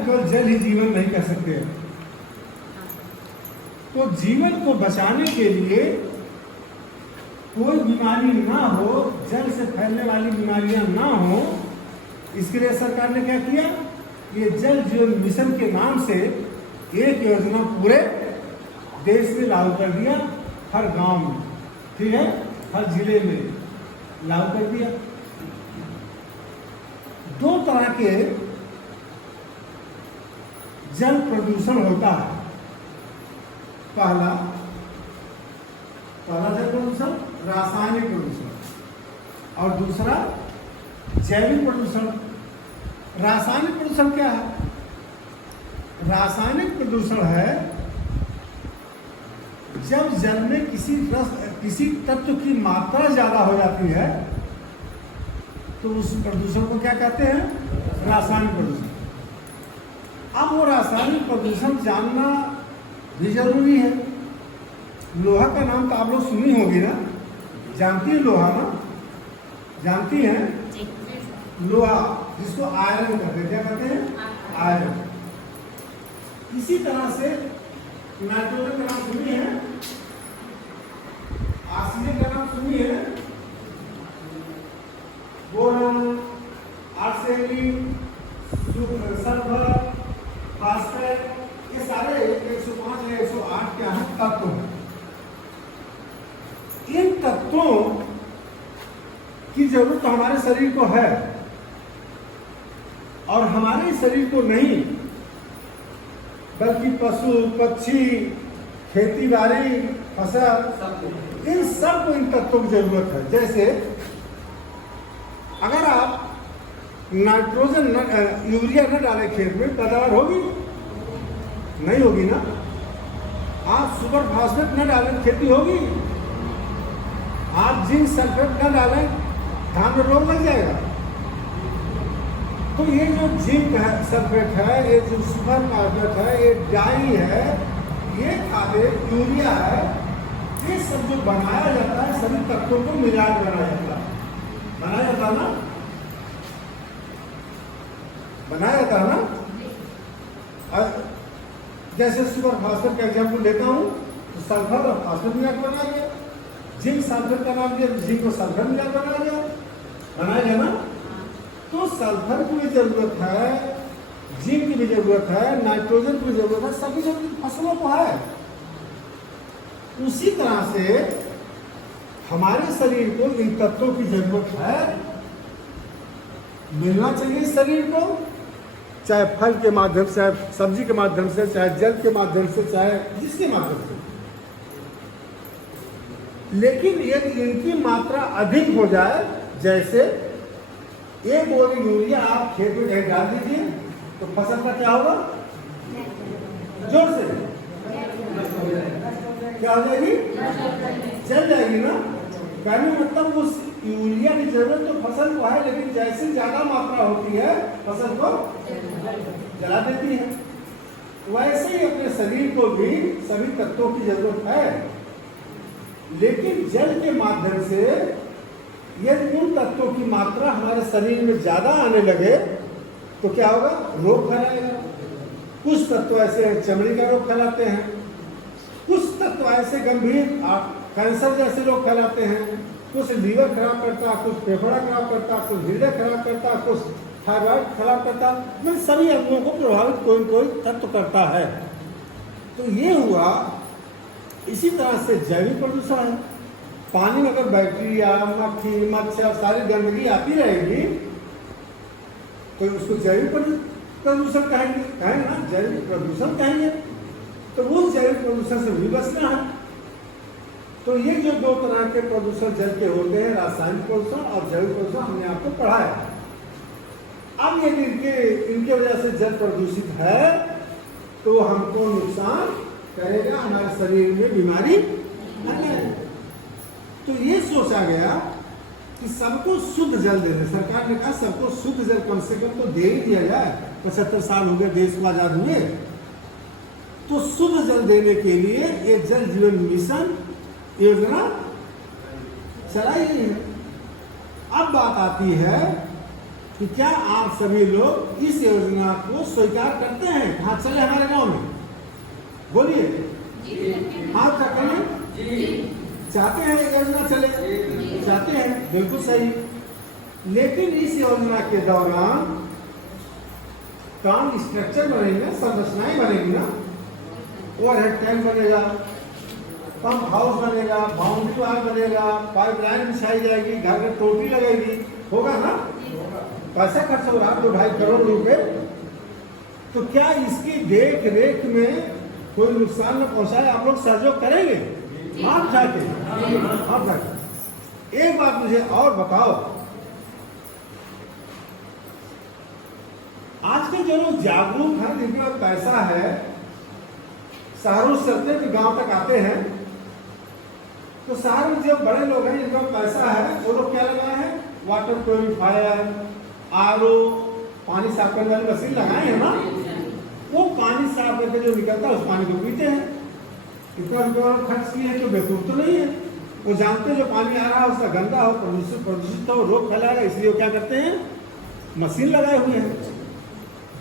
केवल जल ही जीवन नहीं कर सकते। तो जीवन को बचाने के लिए कोई बीमारी ना हो, जल से फैलने वाली बीमारियां ना हो, इसके लिए सरकार ने क्या किया, ये जल जीवन मिशन के नाम से एक योजना पूरे देश में लागू कर दिया, हर गांव में, ठीक है, हर जिले में लागू कर दिया। दो तरह के जल प्रदूषण होता है। पहला जल प्रदूषण रासायनिक प्रदूषण और दूसरा जैविक प्रदूषण। रासायनिक प्रदूषण क्या है? रासायनिक प्रदूषण है जब जल में किसी तत्व की मात्रा ज्यादा हो जाती है तो उस प्रदूषण को क्या कहते हैं? रासायनिक प्रदूषण। अब वो रासायनिक प्रदूषण जानना भी जरूरी है। लोहा का नाम तो आप लोग सुनी होगी ना, जानती है लोहा ना, जानती हैं? लोहा जिसको आयरन कहते हैं, क्या कहते हैं? आयरन। इसी तरह से नाइट्रोजन का नाम सुनी है, आर्सेनिक का नाम सुनी है, बोरॉन, आर्सेनिक, सल्फर, फास्फेट, ये सारे 105 या 108 क्या है? तत्व हैं। इन तत्वों की जरूरत हमारे शरीर को है और हमारे शरीर को नहीं, बल्कि पशु पक्षी, खेती बाड़ी, फसल, इन सबको इन तत्वों की जरूरत है। जैसे अगर आप नाइट्रोजन यूरिया न डाले खेत में, पैदावार होगी? नहीं होगी ना। आप सुपर फास्फेट न डालें, खेती होगी? आप जिंक सल्फेट न डालें, धान में रोग लग जाएगा। तो ये जो जिंक है, सल्फेट है, ये जो सुपर फास्फेट है, ये डाई है, ये खादे, यूरिया है, ये सब जो बनाया जाता है सभी तत्वों को मिला के बनाया जाता है ना, बनाया जाता है ना। और जैसे सुपर फास्फेट का एग्जाम्पल लेता हूँ तो सल्फर और फास्फेट मिला के बनाया गया, जिंक सल्फेट का नाम दिया, जिंक को सल्फर मिला के बनाया गया ना। तो सल्फर की भी जरूरत है, जिंक की भी जरूरत है, नाइट्रोजन की भी जरूरत है, सभी जरूरत फसलों को है। उसी तरह से हमारे शरीर को इन तत्वों की जरूरत है, मिलना चाहिए शरीर को, चाहे फल के माध्यम से, चाहे सब्जी के माध्यम से, चाहे जल के माध्यम से, चाहे जिसके माध्यम से। लेकिन यदि इनकी मात्रा अधिक हो जाए, जैसे एक बोरी यूरिया आप खेत में कहीं डाल दीजिए तो फसल का क्या होगा? जोर से क्या हो जाएगी? जल जाएगी ना। कहने मतलब उस यूरिया की जरूरत तो फसल को है, लेकिन जैसे ज्यादा मात्रा होती है फसल को जला देती है। वैसे ही अपने शरीर को भी सभी तत्वों की जरूरत है, लेकिन जल के माध्यम से यदि उन तत्वों की मात्रा हमारे शरीर में ज्यादा आने लगे तो क्या होगा? रोग फैलाएगा। कुछ तत्व ऐसे चमड़ी का रोग फैलाते हैं, कुछ तत्व ऐसे गंभीर कैंसर जैसे रोग फैलाते हैं, कुछ लीवर खराब करता, कुछ फेफड़ा खराब करता, कुछ हृदय खराब करता, कुछ थायराइड खराब करता, मतलब सभी अंगों को प्रभावित कोई कोई तत्व करता है। तो ये हुआ। इसी तरह से जैविक प्रदूषण है। पानी में अगर बैक्टीरिया, मक्खी, मच्छर, सारी गंदगी आती रहेगी तो उसको जैविक प्रदूषण कहेंगे, कहेंगे ना, जैविक प्रदूषण कहेंगे। तो उस जैविक प्रदूषण से भी बचना है। तो ये जो दो तरह के प्रदूषण जल के होते हैं, रासायनिक प्रदूषण और जैविक प्रदूषण, हमने आपको पढ़ाया। अब यदि इनके वजह से जल प्रदूषित है तो हमको नुकसान करेगा, हमारे शरीर में बीमारी आएगी। तो ये सोचा गया कि सबको शुद्ध जल दे दे। सरकार ने कहा सबको शुद्ध जल कम से कम तो दे ही दिया जाए। 75 साल हो गए देश को आजाद हुए, तो शुद्ध जल देने के लिए ये जल जीवन मिशन योजना चलाई गई है। अब बात आती है कि क्या आप सभी लोग इस योजना को स्वीकार करते हैं? कहाँ चले हमारे गांव में? बोलिए, हाथ रखें। चाहते हैं ये योजना चले? चाहते हैं, बिल्कुल सही। लेकिन इस योजना के दौरान काम स्ट्रक्चर बनेंगे, संरचनाएं बनेगी ना, ओवरहेड टैंक बनेगा, पंप हाउस बनेगा, बाउंड्री वाल बनेगा, पाइपलाइन बिछाई जाएगी, घर में टोटी लगेगी, होगा ना? पैसा खर्च हो रहा 2-2.5 करोड़ रुपए। तो क्या इसकी देख रेख में कोई नुकसान न पहुंचाए? आप लोग सहयोग करेंगे? आप जाके एक बात मुझे और बताओ, आज के जो लोग जागरूक हैं, जिनके पास पैसा है, शहरों से चलते हैं गांव तक आते हैं, तो शहर में जो बड़े लोग हैं जिनका पैसा है, वो लोग क्या लगाए हैं? वाटर प्योरीफायर, आरओ, पानी साफ करने वाली मशीन लगाए हैं ना। वो पानी साफ करके जो निकलता है उस पानी को पीते हैं। इतना रुपया खर्च किए तो बेवकूफ तो नहीं है। वो जानते जो पानी आ रहा है उसका गंदा हो, प्रदूषित हो, रोग फैलाएगा, इसलिए वो क्या करते हैं? मशीन लगाए हुए हैं।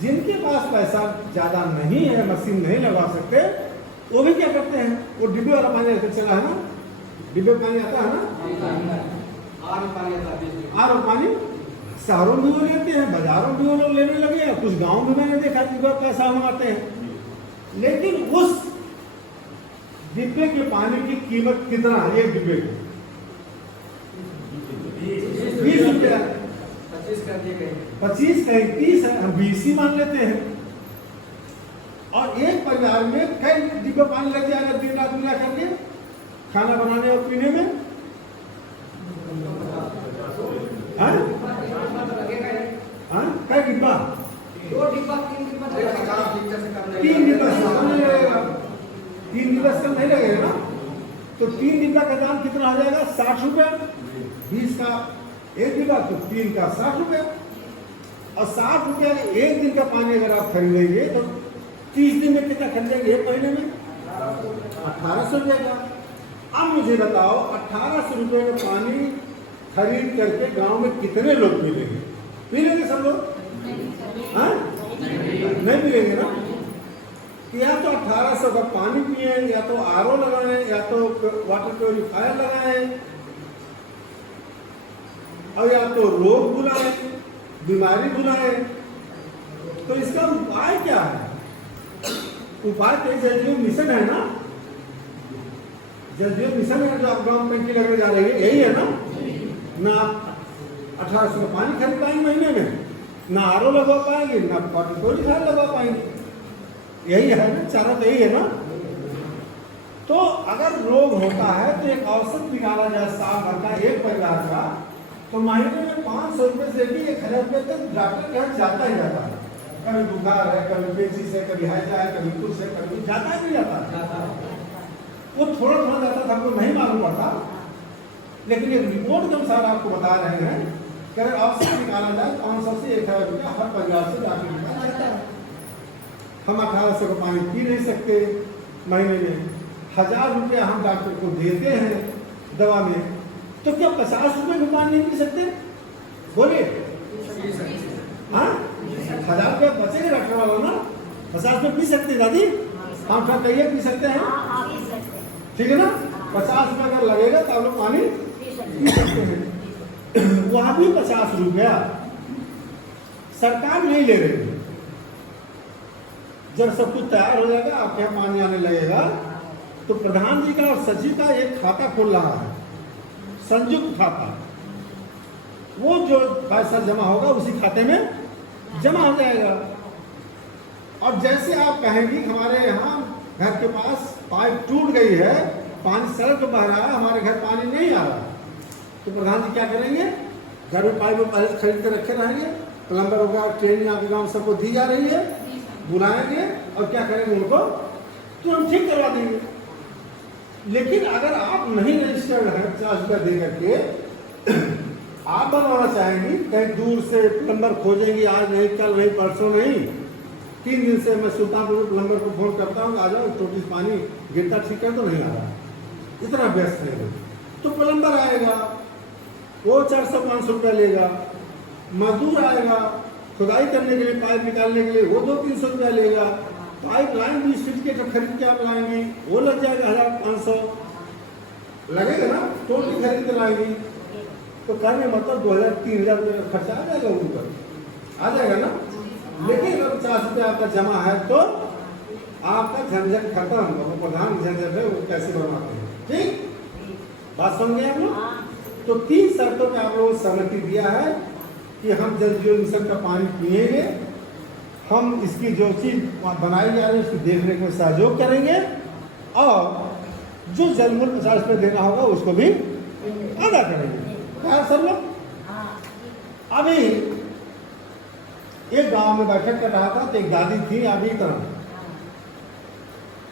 जिनके पास पैसा ज्यादा नहीं है, मशीन नहीं लगा सकते, वो भी क्या करते हैं? वो डिब्बे वाला पानी लेकर चला है ना, डिब्बे पानी आता है ना, आर पानी शहरों में वो लेते हैं, बाजारों में वो लोग लेने लगे हैं, कुछ गाँव में मैंने देखा कि वो पैसा मंगाते हैं। लेकिन उस डिब्बे के पानी की कीमत कितना है? एक डिब्बे की 20 रुपया, 25 कहीं 30 है, हम 20 ही मान लेते हैं। और एक परिवार में कई डिब्बे पानी लग जाएगा दिन रात मिला करके खाना बनाने और पीने में। कई डिब्बा? 2 डिब्बा 3 डिब्बा 3 डिब्बा से कम नहीं लगेगा, 3 डिब्बा से कम नहीं लगेगा ना। तो 3 डिब्बा का दाम कितना हो जाएगा? 60 रुपया। 20 का एक डिब्बा, तो 3 का 60 रुपया। और 60 रुपया एक दिन का पानी अगर आप खरीदेंगे तो 30 दिन में कितना खरीदेंगे? एक महीने में 1800 रुपये का। अब मुझे बताओ, 1800 रुपये में पानी खरीद करके गांव में कितने लोग मिलेंगे? पी लेंगे सब लोग? नहीं मिलेंगे ना। या तो 1800 का पानी पिए, या तो आरओ लगाए, या तो वाटर प्योरीफायर लगाए, और या तो रोग बुलाए, बीमारी बुलाए। तो इसका उपाय क्या है? उपाय तो जल जीवन मिशन है ना। जल जीवन मिशन है जो आप गाँव में टंकी लगने जा रही है, यही है ना। ना 1800 का पानी खरीद पाएंगे महीने में, ना आरओ लगवा पाएंगे, ना वाटर प्योरीफायर लगवा पाएंगे। यही है ना, चारा तो यही है ना। तो अगर रोग होता है तो एक औसत निकाला जाए साल भर का एक परिवार का, तो महीने में 500 रुपये से लेकर 1000 रुपये तक डॉक्टर के यहाँ जाता ही जाता है। कभी बुखार है, कभी पेची से, कभी हैजा है, कभी कुछ से, कभी जाता ही नहीं जाता। वो थोड़ा थोड़ा जाता था, हमको नहीं मालूम पड़ता। लेकिन एक रिपोर्ट के अनुसार आपको बता रहे हैं कि अगर औसत निकाला जाए 500 से 1000 रुपया हर परिवार से डॉक्टर के पास जाता है। हम 1800 का पानी पी नहीं सकते महीने में, 1000 रुपया हम डॉक्टर को देते हैं दवा में, तो क्या 50 रुपये में पानी नहीं पी सकते? बोलिए, हाँ 1000 रुपये बचेंगे डॉक्टर वाला ना, 50 रुपये पी सकते हैं दादी? हम क्या कहिए पी सकते हैं? ठीक है ना। 50 रुपये अगर लगेगा तो आप लोग पानी पी सकते हैं। वहां भी 50 रुपया सरकार नहीं ले रही है। जब सब कुछ तैयार हो जाएगा, आपके यहाँ पानी आने लगेगा, तो प्रधान जी का और सचिव का एक खाता खोल रहा है, संयुक्त खाता। वो जो पैसा जमा होगा उसी खाते में जमा हो जाएगा। और जैसे आप कहेंगे हमारे यहाँ घर के पास पाइप टूट गई है, पानी सड़क पर बह रहा है, हमारे घर पानी नहीं आ रहा, तो प्रधान जी क्या करेंगे? घर में पाइप पहले खरीद के रखे रहेंगे, प्लम्बर होगा, ट्रेनिंग आपके गाँव सबको दी जा रही है, बुलाएंगे और क्या करेंगे? उनको तो हम ठीक करवा देंगे। लेकिन अगर आप नहीं रजिस्टर्ड है 50 रुपया दे करके आप बनवाना चाहेंगी, कहीं दूर से प्लम्बर खोजेंगी, आज नहीं, कल नहीं, परसों नहीं, 3 दिन से मैं सुल्तानपुर में प्लम्बर को फोन करता हूँ, आ जाओ टोटी से पानी गिरता ठीक कर, तो नहीं आ रहा, इतना व्यस्त है। तो प्लम्बर आएगा, वो 400-500 रुपया लेगा, मजदूर आएगा खुदाई करने के लिए, पाइप निकालने के लिए, वो 200-300 रुपया लेगा। पाइप लाइन 20 फीट के जो खरीद के आप लाएंगी वो लग जाएगा 1,500 लगेगा ना, टोल की खरीद के लाएंगी तो कहने मतलब 2,000-3,000 रुपये का खर्चा आ जाएगा ऊपर, आ जाएगा ना। लेकिन अगर 50 रुपया आपका जमा है तो आपका झंझट खत्म। प्रधान झंझट है वो कैसे बनवाते हैं, ठीक बात समझ गए हम लोग। तो 3 शर्तों पे आप लोगों को सहमति दिया है कि हम जल जीवन मिशन का पानी पिएंगे, हम इसकी जो चीज बनाई जा रही है उसकी देखरेख में सहयोग करेंगे और जो जल मूल्य 50 रुपये देना होगा उसको भी अदा करेंगे। क्या सब लोग अभी एक गांव में बैठक कर रहा था तो एक दादी थी अभी तरह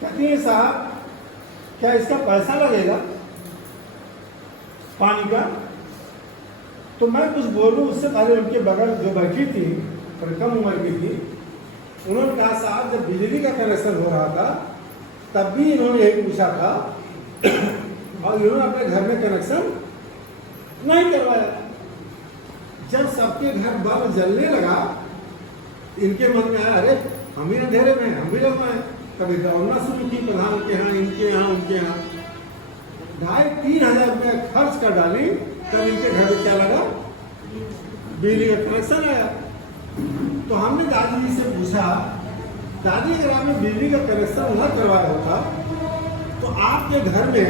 कहती है साहब क्या इसका पैसा लगेगा पानी का। तो मैं कुछ बोलूं उससे पहले उनके बगल जो बैठी थी थोड़ी कम उम्र की थी, उन्होंने कहा साहब जब बिजली का कनेक्शन हो रहा था तब भी इन्होंने यही पूछा था और इन्होंने अपने घर में कनेक्शन नहीं करवाया। जब सबके घर बल्ब जलने लगा इनके मन में आया अरे हम ही अंधेरे में हम भी लगवाएं। कभी दौड़ना शुरू की प्रधान के यहाँ, इनके यहाँ, उनके यहाँ 2,500-3 हजार रुपया खर्च कर डाली तब इनके घर में क्या लगा, बिजली का कनेक्शन आया। तो हमने दादी जी से पूछा दादी अगर आपने बिजली का कनेक्शन न करवाया होता तो आपके घर में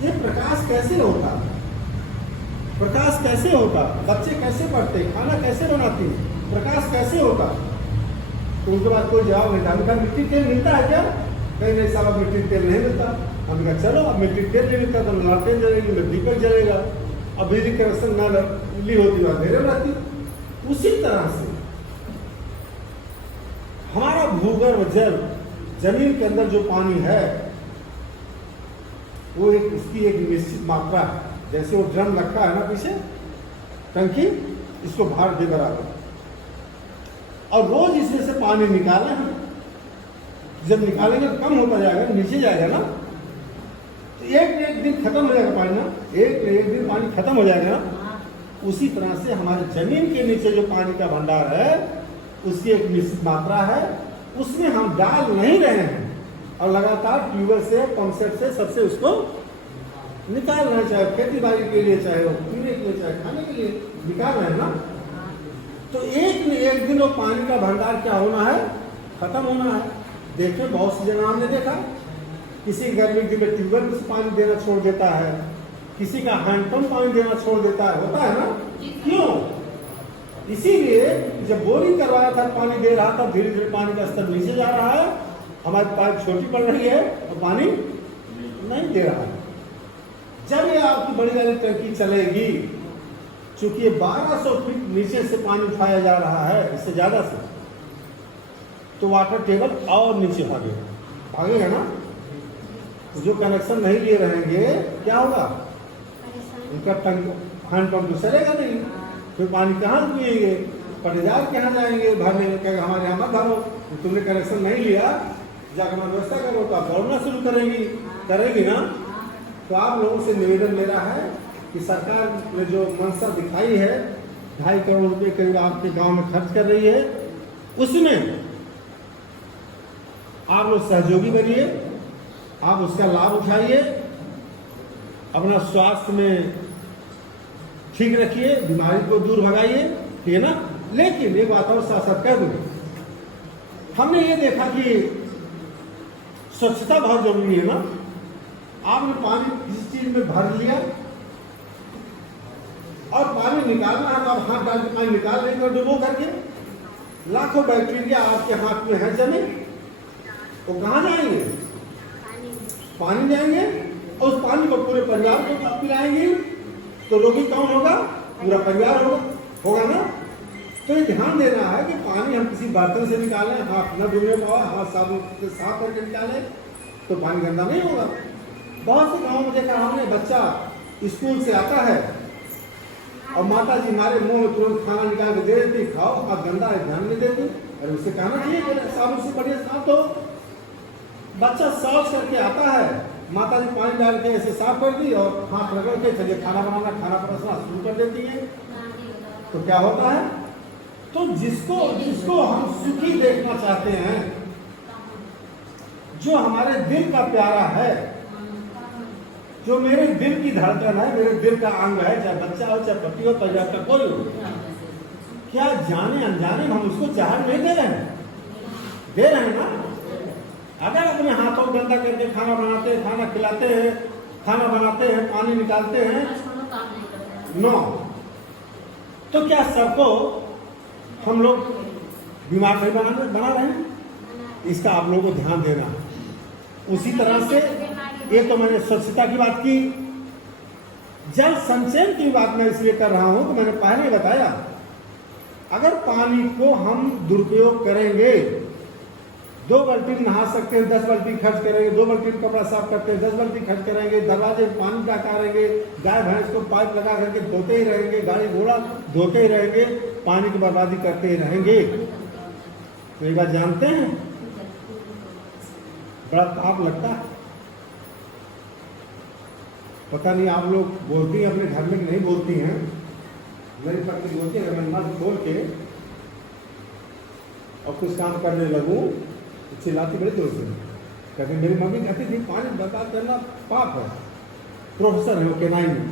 ये प्रकाश कैसे होता, प्रकाश कैसे होता, बच्चे कैसे पढ़ते, खाना कैसे बनाती, प्रकाश कैसे होता। तो उनके बाद कोई जवाब नहीं था। हमने कहा मिट्टी तेल मिलता है क्या, कहीं नहीं साहब मिट्टी तेल नहीं मिलता। हमने कहा चलो अब मिट्टी तेल नहीं मिलता तो लालटेन जलेगी, दीपक जलेगा, अब बिजली कनेक्शन न ली होती बात मेरे रहती। उसी तरह से हमारा भूगर्भ जल जमीन के अंदर जो पानी है वो एक उसकी एक निश्चित मात्रा है। जैसे वो ड्रम रखा है ना पीछे टंकी, इसको भार दे बराबर और रोज इसमें से पानी निकालें हम। जब निकालेंगे तो कम होता जाएगा, नीचे जाएगा ना, तो एक दिन खत्म हो जाएगा पानी ना, एक दिन पानी खत्म हो जाएगा ना। उसी तरह से हमारे जमीन के नीचे जो पानी का भंडार है उसकी एक निश्चित मात्रा है, उसमें हम डाल नहीं रहे हैं और लगातार ट्यूबवेल से, पंप सेट से, सबसे उसको निकाल रहे हैं, चाहे खेती बाड़ी के लिए, चाहे वो पीने के लिए, चाहे खाने के लिए निकाल रहे हैं ना। तो एक दिन वो पानी का भंडार क्या होना है, खत्म होना है। देखिए बहुत सी जगह हमने देखा किसी गर्मी के दिन ट्यूबवेल से पानी देना छोड़ देता है, किसी का हैंडपंप पानी देना छोड़ देता है, होता है ना, क्यों? इसीलिए जब बोरिंग करवाया था पानी दे रहा था, धीरे धीरे पानी का स्तर नीचे जा रहा है, हमारी पाइप छोटी पड़ रही है और पानी नहीं दे रहा है। जब ये आपकी बड़ी वाली टंकी चलेगी, चूंकि ये 1200 फीट नीचे से पानी उठाया जा रहा है, इससे ज्यादा से, तो वाटर टेबल और नीचे भागेगा ना। जो कनेक्शन नहीं लिए रहेंगे क्या होगा, उनका हैंड पंप तो चलेगा नहीं, फिर पानी कहाँ पिएंगे, पटेदार के यहाँ जाएंगे भरने, कहेगा हमारे यहाँ मत भरो, तुमने कनेक्शन नहीं लिया, जाकर व्यवस्था करो, तो आप दौड़ना शुरू करेगी ना। तो आप लोगों से निवेदन मेरा है कि सरकार ने जो मंशा दिखाई है 2.5 करोड़ रुपए करीब आपके गांव में खर्च कर रही है, उसमें आप लोग सहयोगी बनिए, आप उसका लाभ उठाइए, अपना स्वास्थ्य में ठीक रखिए, बीमारी को दूर भगाइए, ठीक है ना। लेकिन एक बात और साथ साथ कह दूं, हमने ये देखा कि स्वच्छता बहुत जरूरी है ना। आपने पानी किसी चीज में भर लिया और पानी निकालना है तो आप हाथ डाल के पानी निकाल लेंगे और डुबो करके, लाखों बैक्टीरिया आपके हाथ में है जमे, वो कहाँ जाएंगे, पानी जाएंगे और उस पानी को पूरे परिवार को पिलाएंगे, तो रोगी कौन होगा, पूरा परिवार होगा ना। तो ये ध्यान देना है कि पानी हम किसी बर्तन से निकालें, हाथ न धुलने पाओ, हाथ साबुन से साफ करके निकालें तो पानी गंदा नहीं होगा। बहुत से गाँव में देखा हमने, बच्चा स्कूल से आता है और माता जी हमारे मुंह में तुरंत खाना निकाल के दे देती, खाओ, आप गंदा है ध्यान नहीं देते। अरे उससे कहना चाहिए साबुन से बढ़िया साफ दो। बच्चा साफ करके आता है, माता जी पानी डाल के ऐसे साफ कर दी और हाथ रगड़ के चलिए खाना बनाना, खाना परोसना शुरू कर देती है। तो क्या होता है? तो जिसको हम सुखी देखना चाहते हैं, जो हमारे दिल का प्यारा है, जो मेरे दिल की धड़कन है, मेरे दिल का अंग है, चाहे बच्चा हो, चाहे पति हो, परिवार का कोई हो, क्या जाने अनजाने हम उसको जहर नहीं दे रहे हैं? दे रहे हैं ना? अगर अपने हाथों को गंदा करके खाना बनाते हैं, खाना खिलाते हैं, खाना बनाते हैं, पानी निकालते हैं, नो, तो क्या सबको हम लोग बीमार नहीं बना रहे हैं? इसका आप लोगों को ध्यान देना। उसी तरह से ये तो मैंने स्वच्छता की बात की, जल संचयन की बात मैं इसलिए कर रहा हूं कि मैंने पहले बताया, अगर पानी को हम दुरुपयोग करेंगे, 2 बाल्टी नहा सकते हैं, 10 बाल्टी खर्च करेंगे, 2 बाल्टी कपड़ा साफ करते हैं, 10 बाल्टी खर्च करेंगे, दरवाजे पानी का करेंगे, गाय भैंस को पाइप लगा करके धोते ही रहेंगे, गाड़ी घोड़ा धोते ही रहेंगे, पानी की बर्बादी करते ही रहेंगे, तो ये बात जानते हैं, बड़ा पाप लगता है। पता नहीं आप लोग बोलती हैं अपने घर में कि नहीं बोलती हैं? मेरी पत्नी बोलती है, मैं नल खोल के और कुछ काम करने लगूं, चिल्लाती बड़ी जोर से, कहते मेरी मम्मी कहती थी पानी बर्बाद करना पाप है, प्रोफेसर है वो केनाई में।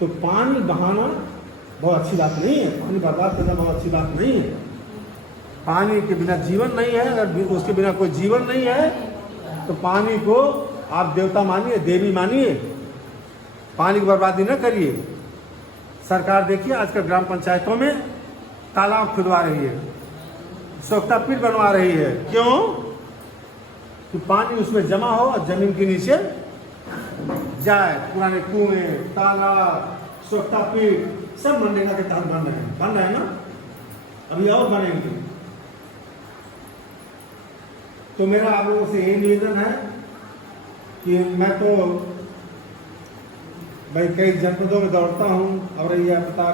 तो पानी बहाना बहुत अच्छी बात नहीं है, पानी बर्बाद करना बहुत अच्छी बात नहीं है। पानी के बिना जीवन नहीं है, अगर उसके बिना कोई जीवन नहीं है तो पानी को आप देवता मानिए, देवी मानिए, पानी की बर्बादी न करिए। सरकार देखिए आजकल ग्राम पंचायतों में तालाब खुदवा रही है, सोख्ता पीट बनवा रही है, क्यों? कि पानी उसमें जमा हो और जमीन के नीचे जाए। पुराने कुएं, तालाब, सोख्ता पीट सब मनरेगा के तहत बन रहे हैं ना, अभी और बनेंगे। तो मेरा आप लोगों से यही निवेदन है कि मैं तो भाई कई जनपदों में दौड़ता हूँ और ये पता